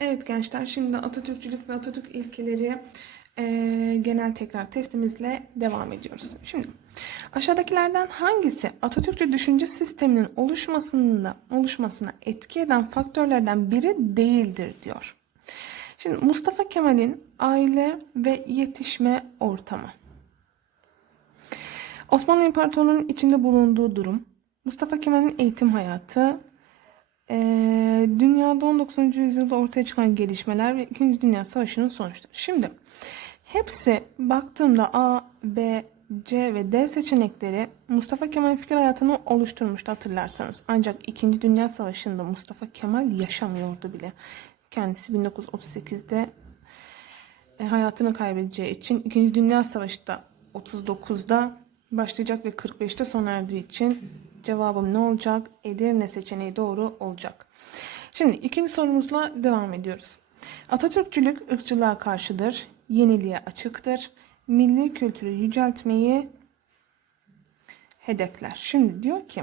Evet gençler şimdi Atatürkçülük ve Atatürk ilkeleri eee, genel tekrar testimizle devam ediyoruz. Şimdi aşağıdakilerden hangisi Atatürkçü düşünce sisteminin oluşmasında oluşmasına etki eden faktörlerden biri değildir diyor. Şimdi Mustafa Kemal'in aile ve yetişme ortamı. Osmanlı İmparatorluğu'nun içinde bulunduğu durum, Mustafa Kemal'in eğitim hayatı, ee, dünyada 19. yüzyılda ortaya çıkan gelişmeler ve 2. Dünya Savaşı'nın sonuçları. Şimdi hepsi baktığımda A, B, C ve D seçenekleri Mustafa Kemal'in fikir hayatını oluşturmuştu hatırlarsanız. Ancak 2. Dünya Savaşı'nda Mustafa Kemal yaşamıyordu bile. Kendisi 1938'de e, hayatını kaybedeceği için 2. Dünya Savaşı da 39'da başlayacak ve 45'te sona erdiği için cevabım ne olacak? Edirne seçeneği doğru olacak. Şimdi ikinci sorumuzla devam ediyoruz. Atatürkçülük ırkçılığa karşıdır, yeniliğe açıktır, milli kültürü yüceltmeyi hedefler. Şimdi diyor ki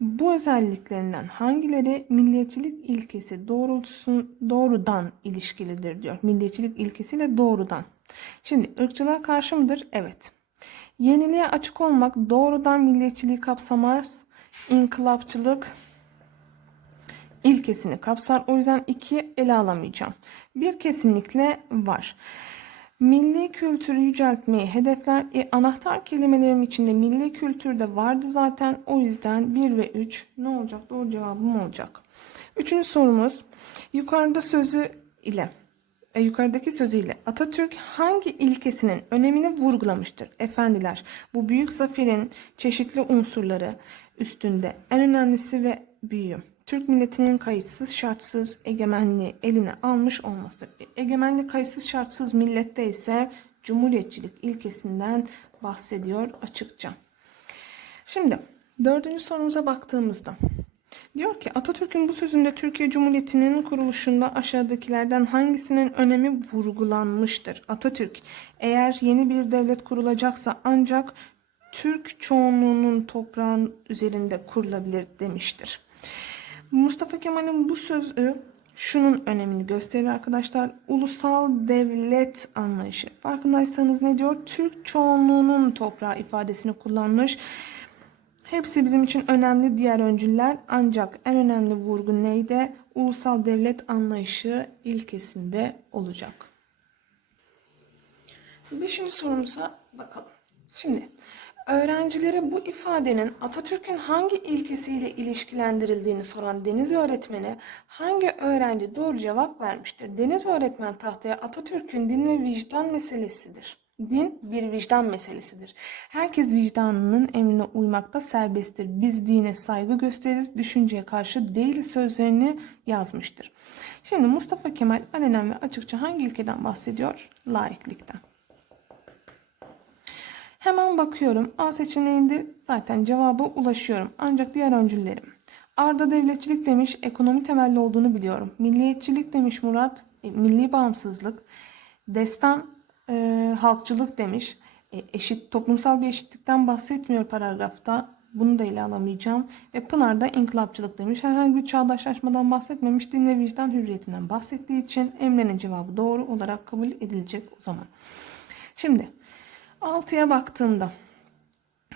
bu özelliklerinden hangileri milliyetçilik ilkesi doğrultusun, doğrudan ilişkilidir diyor. Milliyetçilik ilkesiyle doğrudan. Şimdi ırkçılığa karşı mıdır? Evet. Yeniliğe açık olmak doğrudan milliyetçiliği kapsamaz. İnkılapçılık ilkesini kapsar. O yüzden iki ele alamayacağım. Bir kesinlikle var. Milli kültürü yüceltmeyi hedefler. E, anahtar kelimelerim içinde milli kültür de vardı zaten. O yüzden 1 ve 3 ne olacak? Doğru cevabım olacak. Üçüncü sorumuz. Yukarıda sözü ile e, yukarıdaki sözüyle Atatürk hangi ilkesinin önemini vurgulamıştır? Efendiler, bu büyük zaferin çeşitli unsurları üstünde en önemlisi ve büyüğü. Türk milletinin kayıtsız şartsız egemenliği eline almış olmasıdır. E, Egemenlik kayıtsız şartsız millette ise cumhuriyetçilik ilkesinden bahsediyor açıkça. Şimdi dördüncü sorumuza baktığımızda Diyor ki Atatürk'ün bu sözünde Türkiye Cumhuriyeti'nin kuruluşunda aşağıdakilerden hangisinin önemi vurgulanmıştır? Atatürk eğer yeni bir devlet kurulacaksa ancak Türk çoğunluğunun toprağın üzerinde kurulabilir demiştir. Mustafa Kemal'in bu sözü şunun önemini gösterir arkadaşlar. Ulusal devlet anlayışı. Farkındaysanız ne diyor? Türk çoğunluğunun toprağı ifadesini kullanmış. Hepsi bizim için önemli diğer öncüller ancak en önemli vurgu neydi? Ulusal devlet anlayışı ilkesinde olacak. Beşinci sorumuza bakalım. Şimdi öğrencilere bu ifadenin Atatürk'ün hangi ilkesiyle ilişkilendirildiğini soran Deniz öğretmeni hangi öğrenci doğru cevap vermiştir? Deniz öğretmen tahtaya Atatürk'ün din ve vicdan meselesidir. Din bir vicdan meselesidir. Herkes vicdanının emrine uymakta serbesttir. Biz dine saygı gösteririz, düşünceye karşı değil sözlerini yazmıştır. Şimdi Mustafa Kemal alenen ve açıkça hangi ilkeden bahsediyor? Laiklikten. Hemen bakıyorum. A seçeneğinde zaten cevaba ulaşıyorum. Ancak diğer öncüllerim. Arda devletçilik demiş, ekonomi temelli olduğunu biliyorum. Milliyetçilik demiş Murat, e, milli bağımsızlık. Destan e, halkçılık demiş. E, eşit toplumsal bir eşitlikten bahsetmiyor paragrafta. Bunu da ele alamayacağım. Ve Pınar da inkılapçılık demiş. Herhangi bir çağdaşlaşmadan bahsetmemiş. Din ve vicdan hürriyetinden bahsettiği için Emre'nin cevabı doğru olarak kabul edilecek o zaman. Şimdi 6'ya baktığımda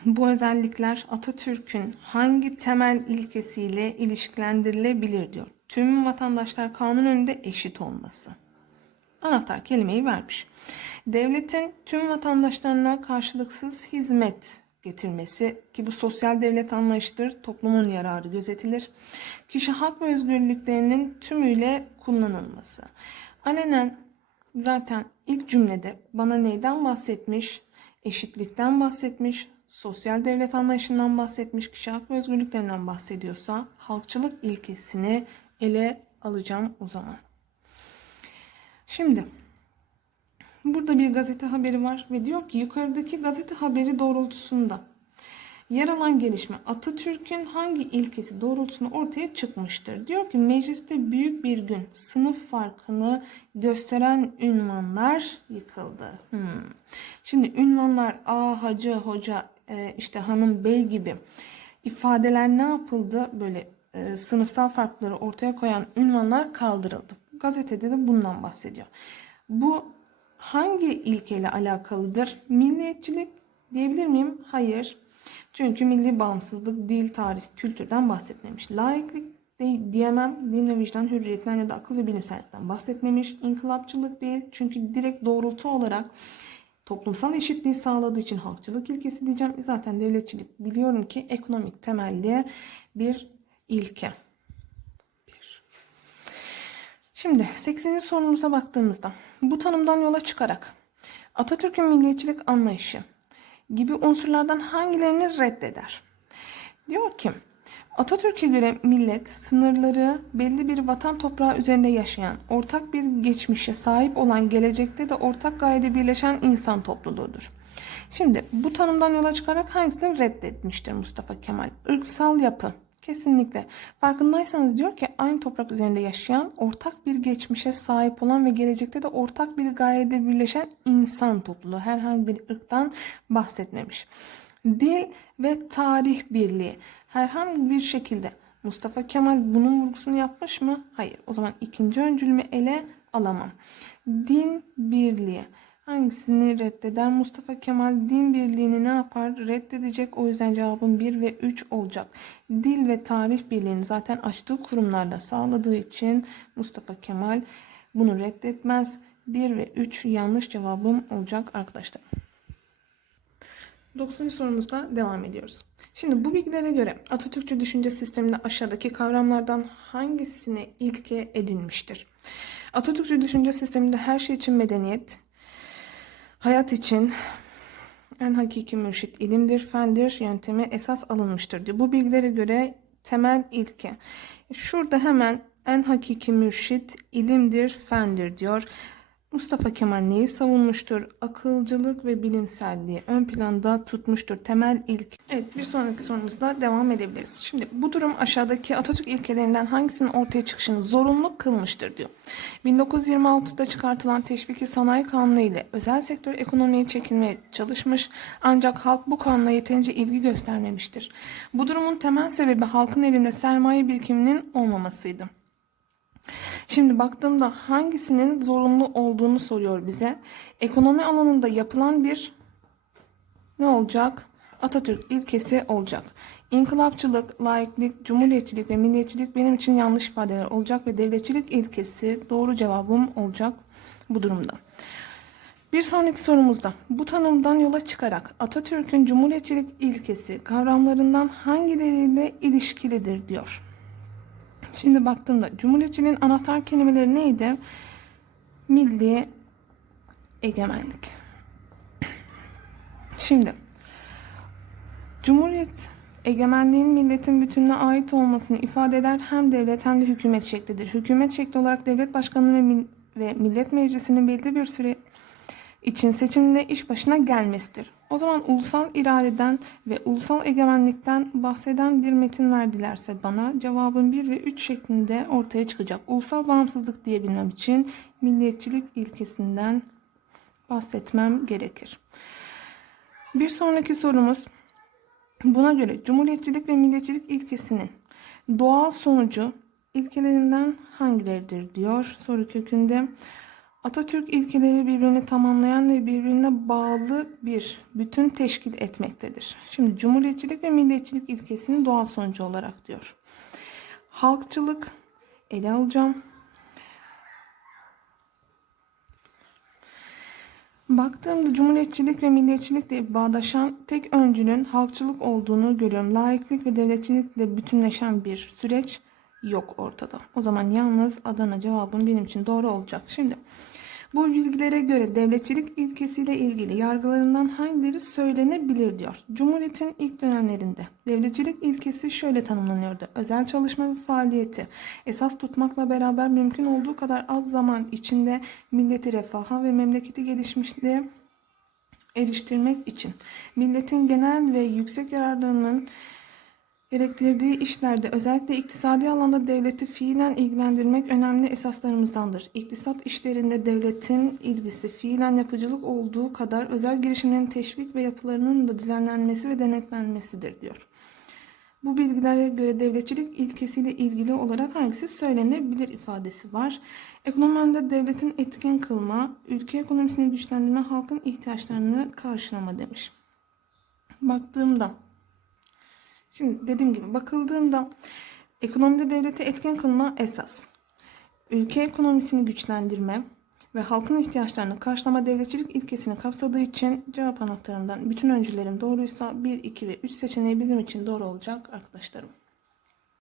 bu özellikler Atatürk'ün hangi temel ilkesiyle ilişkilendirilebilir diyor. Tüm vatandaşlar kanun önünde eşit olması. Anahtar kelimeyi vermiş. Devletin tüm vatandaşlarına karşılıksız hizmet getirmesi ki bu sosyal devlet anlayışıdır. Toplumun yararı gözetilir. Kişi hak ve özgürlüklerinin tümüyle kullanılması. Alenen zaten ilk cümlede bana neyden bahsetmiş? Eşitlikten bahsetmiş, sosyal devlet anlayışından bahsetmiş, kişi hak ve özgürlüklerinden bahsediyorsa halkçılık ilkesini ele alacağım o zaman. Şimdi burada bir gazete haberi var ve diyor ki yukarıdaki gazete haberi doğrultusunda yer alan gelişme Atatürk'ün hangi ilkesi doğrultusunda ortaya çıkmıştır? Diyor ki mecliste büyük bir gün sınıf farkını gösteren ünvanlar yıkıldı. Hmm. Şimdi ünvanlar A, hacı, hoca, e, işte hanım, bey gibi ifadeler ne yapıldı? Böyle e, sınıfsal farkları ortaya koyan ünvanlar kaldırıldı. Gazetede de bundan bahsediyor. Bu hangi ilkeyle alakalıdır? Milliyetçilik diyebilir miyim? Hayır. Çünkü milli bağımsızlık, dil, tarih, kültürden bahsetmemiş. Laiklik de, diyemem. Din ve vicdan hürriyetinden ya da akıl ve bilimsellikten bahsetmemiş. İnkılapçılık değil. Çünkü direkt doğrultu olarak toplumsal eşitliği sağladığı için halkçılık ilkesi diyeceğim. Zaten devletçilik biliyorum ki ekonomik temelli bir ilke. Şimdi 8. sorumuza baktığımızda bu tanımdan yola çıkarak Atatürk'ün milliyetçilik anlayışı gibi unsurlardan hangilerini reddeder? Diyor ki Atatürk'e göre millet sınırları belli bir vatan toprağı üzerinde yaşayan, ortak bir geçmişe sahip olan, gelecekte de ortak gayede birleşen insan topluluğudur. Şimdi bu tanımdan yola çıkarak hangisini reddetmiştir Mustafa Kemal? Irksal yapı. Kesinlikle. Farkındaysanız diyor ki aynı toprak üzerinde yaşayan, ortak bir geçmişe sahip olan ve gelecekte de ortak bir gayede birleşen insan topluluğu. Herhangi bir ırktan bahsetmemiş. Dil ve tarih birliği. Herhangi bir şekilde Mustafa Kemal bunun vurgusunu yapmış mı? Hayır. O zaman ikinci öncülümü ele alamam. Din birliği. Hangisini reddeder? Mustafa Kemal din birliğini ne yapar? Reddedecek. O yüzden cevabım 1 ve 3 olacak. Dil ve tarih birliğini zaten açtığı kurumlarla sağladığı için Mustafa Kemal bunu reddetmez. 1 ve 3 yanlış cevabım olacak arkadaşlar. 9. sorumuzla devam ediyoruz. Şimdi bu bilgilere göre Atatürkçü düşünce sisteminde aşağıdaki kavramlardan hangisini ilke edinmiştir? Atatürkçü düşünce sisteminde her şey için medeniyet, hayat için en hakiki mürşit ilimdir, fendir yöntemi esas alınmıştır diyor. Bu bilgilere göre temel ilke. Şurada hemen en hakiki mürşit ilimdir, fendir diyor. Mustafa Kemal neyi savunmuştur? Akılcılık ve bilimselliği ön planda tutmuştur. Temel ilk. Evet bir sonraki sorumuzda devam edebiliriz. Şimdi bu durum aşağıdaki Atatürk ilkelerinden hangisinin ortaya çıkışını zorunlu kılmıştır diyor. 1926'da çıkartılan Teşviki Sanayi Kanunu ile özel sektör ekonomiye çekilmeye çalışmış ancak halk bu kanuna yeterince ilgi göstermemiştir. Bu durumun temel sebebi halkın elinde sermaye birikiminin olmamasıydı. Şimdi baktığımda hangisinin zorunlu olduğunu soruyor bize. Ekonomi alanında yapılan bir ne olacak? Atatürk ilkesi olacak. İnkılapçılık, laiklik, cumhuriyetçilik ve milliyetçilik benim için yanlış ifadeler olacak ve devletçilik ilkesi doğru cevabım olacak bu durumda. Bir sonraki sorumuzda bu tanımdan yola çıkarak Atatürk'ün cumhuriyetçilik ilkesi kavramlarından hangileriyle ilişkilidir diyor. Şimdi baktığımda Cumhuriyetçiliğin anahtar kelimeleri neydi? Milli egemenlik. Şimdi Cumhuriyet egemenliğin milletin bütününe ait olmasını ifade eder hem devlet hem de hükümet şeklidir. Hükümet şekli olarak devlet başkanı ve, mil ve millet meclisinin belli bir süre için seçimle iş başına gelmesidir. O zaman ulusal iradeden ve ulusal egemenlikten bahseden bir metin verdilerse bana cevabın 1 ve 3 şeklinde ortaya çıkacak. Ulusal bağımsızlık diyebilmem için milliyetçilik ilkesinden bahsetmem gerekir. Bir sonraki sorumuz buna göre cumhuriyetçilik ve milliyetçilik ilkesinin doğal sonucu ilkelerinden hangileridir diyor soru kökünde. Atatürk ilkeleri birbirini tamamlayan ve birbirine bağlı bir bütün teşkil etmektedir. Şimdi cumhuriyetçilik ve milliyetçilik ilkesini doğal sonucu olarak diyor. Halkçılık ele alacağım. Baktığımda cumhuriyetçilik ve milliyetçilikle bağdaşan tek öncünün halkçılık olduğunu görüyorum. Laiklik ve devletçilikle bütünleşen bir süreç yok ortada. O zaman yalnız Adana cevabım benim için doğru olacak. Şimdi bu bilgilere göre devletçilik ilkesiyle ilgili yargılarından hangileri söylenebilir diyor. Cumhuriyetin ilk dönemlerinde devletçilik ilkesi şöyle tanımlanıyordu. Özel çalışma ve faaliyeti esas tutmakla beraber mümkün olduğu kadar az zaman içinde milleti refaha ve memleketi gelişmişliğe eriştirmek için milletin genel ve yüksek yararlarının gerektirdiği işlerde özellikle iktisadi alanda devleti fiilen ilgilendirmek önemli esaslarımızdandır. İktisat işlerinde devletin ilgisi fiilen yapıcılık olduğu kadar özel girişimlerin teşvik ve yapılarının da düzenlenmesi ve denetlenmesidir diyor. Bu bilgilere göre devletçilik ilkesiyle ilgili olarak hangisi söylenebilir ifadesi var. Ekonomide devletin etkin kılma, ülke ekonomisini güçlendirme, halkın ihtiyaçlarını karşılama demiş. Baktığımda, şimdi dediğim gibi bakıldığında ekonomide devleti etkin kılma esas. Ülke ekonomisini güçlendirme ve halkın ihtiyaçlarını karşılama devletçilik ilkesini kapsadığı için cevap anahtarından bütün öncülerim doğruysa 1, 2 ve 3 seçeneği bizim için doğru olacak arkadaşlarım.